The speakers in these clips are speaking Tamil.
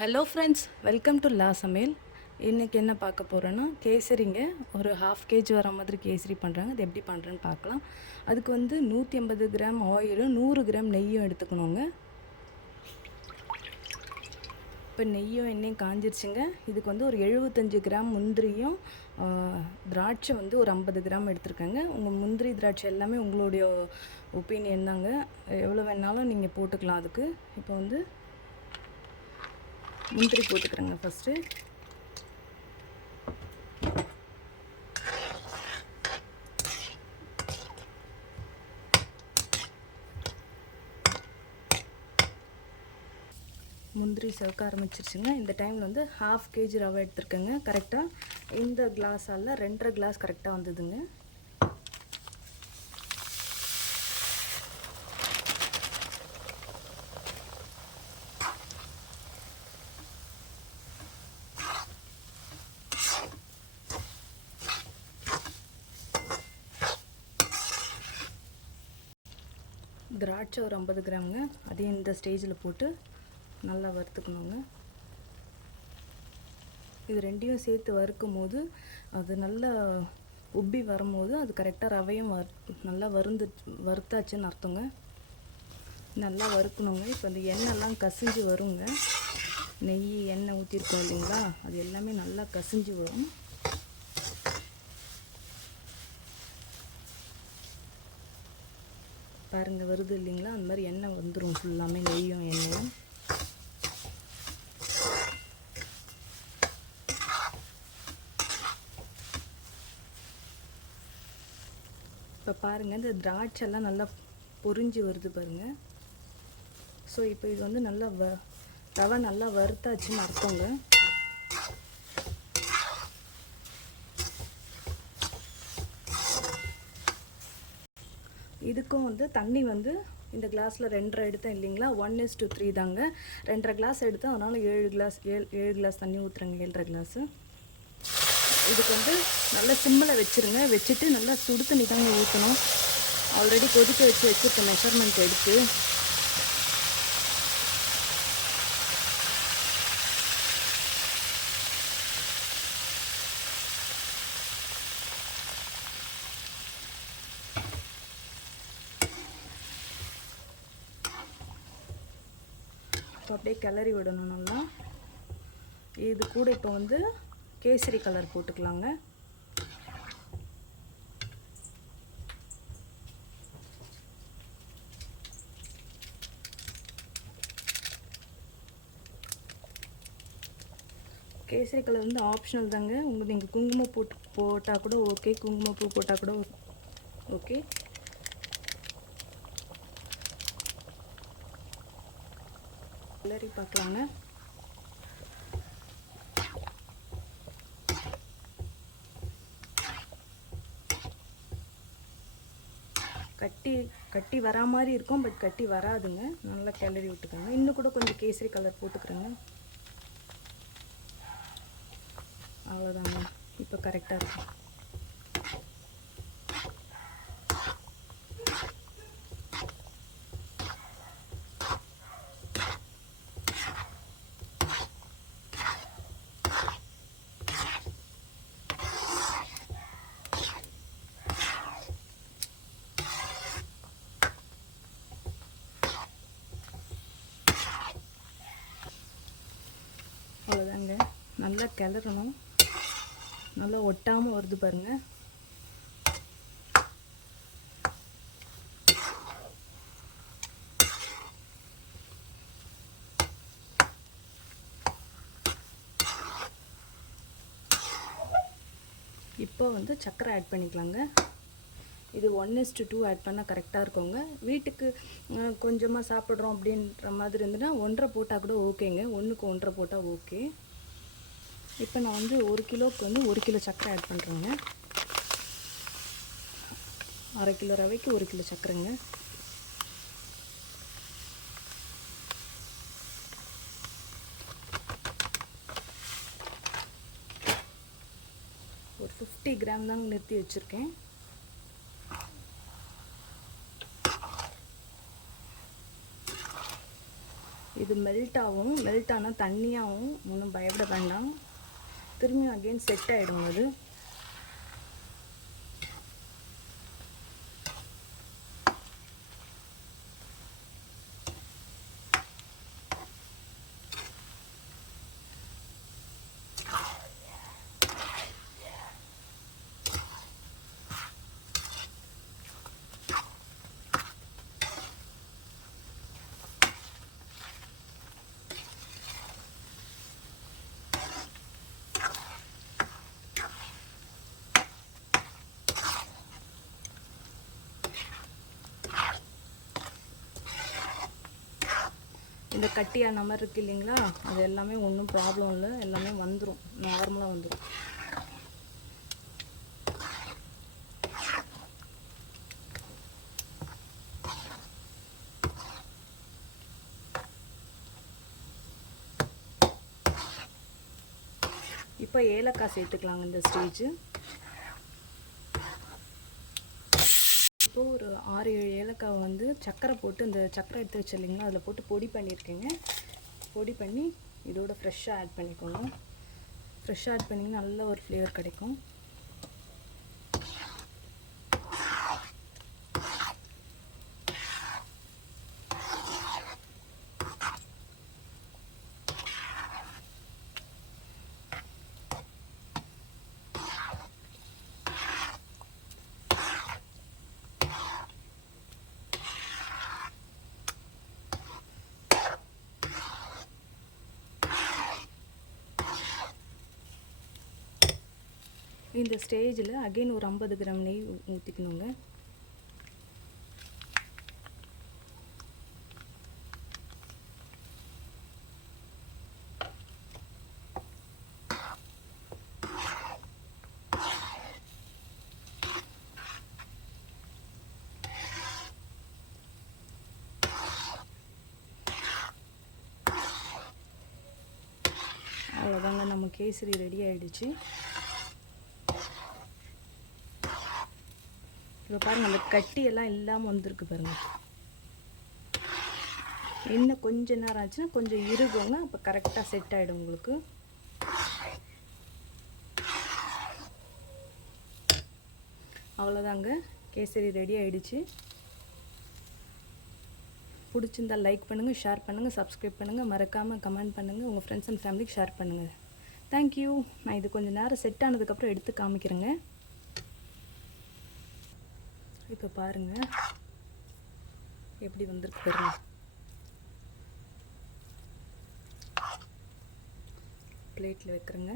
ஹலோ ஃப்ரெண்ட்ஸ், வெல்கம் டு லா சமையல். இன்றைக்கி என்ன பார்க்க போகிறோன்னா கேசரிங்க. ஒரு 1/2 kg வர மாதிரி கேசரி பண்ணுறாங்க. அது எப்படி பண்ணுறேன்னு பார்க்கலாம். அதுக்கு வந்து 150 கிராம் ஆயிலும் 100 கிராம் நெய்யும் எடுத்துக்கணுங்க. இப்போ நெய்யும் எண்ணெயும் காஞ்சிருச்சுங்க. இதுக்கு வந்து ஒரு 75 கிராம் முந்திரியும் திராட்சை வந்து ஒரு 50 கிராம் எடுத்துருக்கேங்க. உங்கள் முந்திரி திராட்சை எல்லாமே உங்களுடைய ஒப்பீனியன் தாங்க. எவ்வளோ வேணாலும் நீங்கள் போட்டுக்கலாம். அதுக்கு இப்போ வந்து முந்திரி போட்டுக்கிறேங்க. ஃபஸ்ட்டு முந்திரி செவக்க ஆரம்பிச்சிருச்சுங்க. இந்த டைமில் வந்து 1/2 kg ரவை எடுத்துருக்கேங்க. கரெக்டாக இந்த கிளாஸால் 2.5 கிளாஸ் கரெக்டாக வந்ததுங்க. திராட்சை ஒரு 50 கிராமுங்க. அதையும் இந்த ஸ்டேஜில் போட்டு நல்லா வறுத்துக்கணுங்க. இது ரெண்டையும் சேர்த்து வறுக்கும் போது அது நல்லா உப்பி வரும்போது அது கரெக்டாக ரவையும் நல்லா வறுத்தாச்சுன்னு அர்த்தங்க. நல்லா வறுக்கணுங்க. இப்போ அந்த எண்ணெய்லாம் கசிஞ்சு வருங்க. நெய் எண்ணெய் ஊற்றிருக்கோம் இல்லைங்களா, அது எல்லாமே நல்லா கசிஞ்சு வரும். பாருங்கள், வருது இல்லைங்களா, அந்த மாதிரி எண்ணெய் வந்துடும் ஃபுல்லாமே, நெய்யும் எண்ணெயும். இப்போ பாருங்கள், இந்த திராட்சைலாம் நல்லா பொரிஞ்சு வருது பாருங்கள். ஸோ இப்போ இது வந்து நல்லா ரவை நல்லா வறுத்தாச்சுன்னு அர்த்தங்க. இதுக்கும் வந்து தண்ணி வந்து இந்த கிளாஸில் 2.5 எடுத்தேன் இல்லைங்களா, 1:3 தாங்க. 2.5 கிளாஸ் எடுத்தேன், அதனால் 7 கிளாஸ் தண்ணி ஊற்றுறேங்க. 7.5 கிளாஸு. இதுக்கு வந்து நல்லா சிம்மில் வச்சுருங்க. வச்சுட்டு நல்லா சுடு தண்ணி தாங்க ஊற்றணும். ஆல்ரெடி கொதிக்க வச்சுருக்கேன் மெஷர்மெண்ட் எடுத்து. அப்படியே கிளறி விடணும் நல்லா. இது கூட இப்போ வந்து கேசரி கலர் போட்டுக்கலாங்க. கேசரி கலர் வந்து ஆப்ஷனல் தாங்க. நீங்கள் குங்குமப்பூ போட்டால் கூட ஓகே, குங்குமப்பூ போட்டால் கூட ஓகே. கிளறி பார்க்கலாங்க. கட்டி வரா மாதிரி இருக்கும், பட் கட்டி வராதுங்க. நல்லா கிளறி விட்டுக்கோங்க. இன்னும் கூட கொஞ்சம் கேசரி கலர் போட்டுக்கிறேங்க. அவ்வளோதாங்க, இப்போ கரெக்டாக இருக்கும். அவ்வளோதாங்க, நல்லா கிளறணும். நல்லா ஒட்டாமல் வருது பாருங்கள். இப்போ வந்து சர்க்கரை ஆட் பண்ணிக்கலாங்க. இது 1:2 ஆட் பண்ணால் கரெக்டாக இருக்குங்க. வீட்டுக்கு கொஞ்சமாக சாப்பிட்றோம் அப்படின்ற மாதிரி இருந்துன்னா 1.5 போட்டால் கூட ஓகேங்க. 1க்கு 1.5 போட்டால் ஓகே. இப்போ நான் வந்து 1 கிலோவுக்கு வந்து 1 கிலோ சர்க்கரை ஆட் பண்ணுறேங்க. 1/2 கிலோ ரவைக்கு 1 கிலோ சர்க்கரைங்க. ஒரு 50 கிராம் தாங்க நிறுத்தி வச்சுருக்கேன். இது இது மெல்ட் ஆகும். மெல்ட் ஆனால் தண்ணியாகவும், ஒன்றும் பயப்பட வேண்டாம். திரும்பியும் அகெயின் செட் ஆகிடும் அது. இந்த கட்டியான மாதிரி இருக்குது இல்லைங்களா, அது எல்லாமே ஒன்றும் ப்ராப்ளம் இல்லை, எல்லாமே வந்துடும், நார்மலாக வந்துடும். இப்போ ஏலக்காய் சேர்த்துக்கலாங்க இந்த ஸ்டேஜ். இப்போது ஒரு 6-7 ஏலக்காய் வந்து சர்க்கரை போட்டு, இந்த சர்க்கரை எடுத்து வச்சு இல்லைங்களா, அதில் போட்டு பொடி பண்ணியிருக்கேங்க. பொடி பண்ணி இதோட ஃப்ரெஷ்ஷாக ஆட் பண்ணிக்கணும். ஃப்ரெஷ்ஷாக ஆட் பண்ணிங்கன்னா நல்ல ஒரு ஃப்ளேவர் கிடைக்கும். இந்த ஸ்டேஜில் அகெயின் ஒரு 50 கிராம் நெய் ஊற்றிக்கணுங்க. அவ்வளோதாங்க, நம்ம கேசரி ரெடி ஆகிடுச்சு. இப்போ பாருங்கள், அந்த கட்டியெல்லாம் இல்லாமல் வந்திருக்கு பாருங்கள். இன்னும் கொஞ்சம் நேரம் ஆச்சுன்னா கொஞ்சம் இருக்குங்க, அப்போ கரெக்டாக செட் ஆகிடும் உங்களுக்கு. அவ்வளோதாங்க, கேசரி ரெடி ஆகிடுச்சு. பிடிச்சிருந்தால் லைக் பண்ணுங்கள், ஷேர் பண்ணுங்கள், சப்ஸ்கிரைப் பண்ணுங்கள், மறக்காமல் கமெண்ட் பண்ணுங்கள், உங்கள் ஃப்ரெண்ட்ஸ் அண்ட் ஃபேமிலிக்கு ஷேர் பண்ணுங்கள். தேங்க்யூ. நான் இது கொஞ்சம் நேரம் செட் ஆனதுக்கப்புறம் எடுத்து காமிக்கிறேங்க. இப்போ பாருங்கள் எப்படி வந்திருக்கு பாருங்க. பிளேட்டில் வைக்கிறேங்க.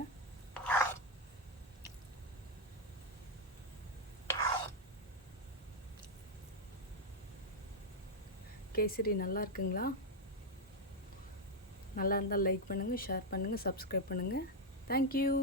கேசரி நல்லா இருக்குங்களா? நல்லா இருந்தால் லைக் பண்ணுங்கள், ஷேர் பண்ணுங்கள், சப்ஸ்கிரைப் பண்ணுங்கள். தேங்க்யூ.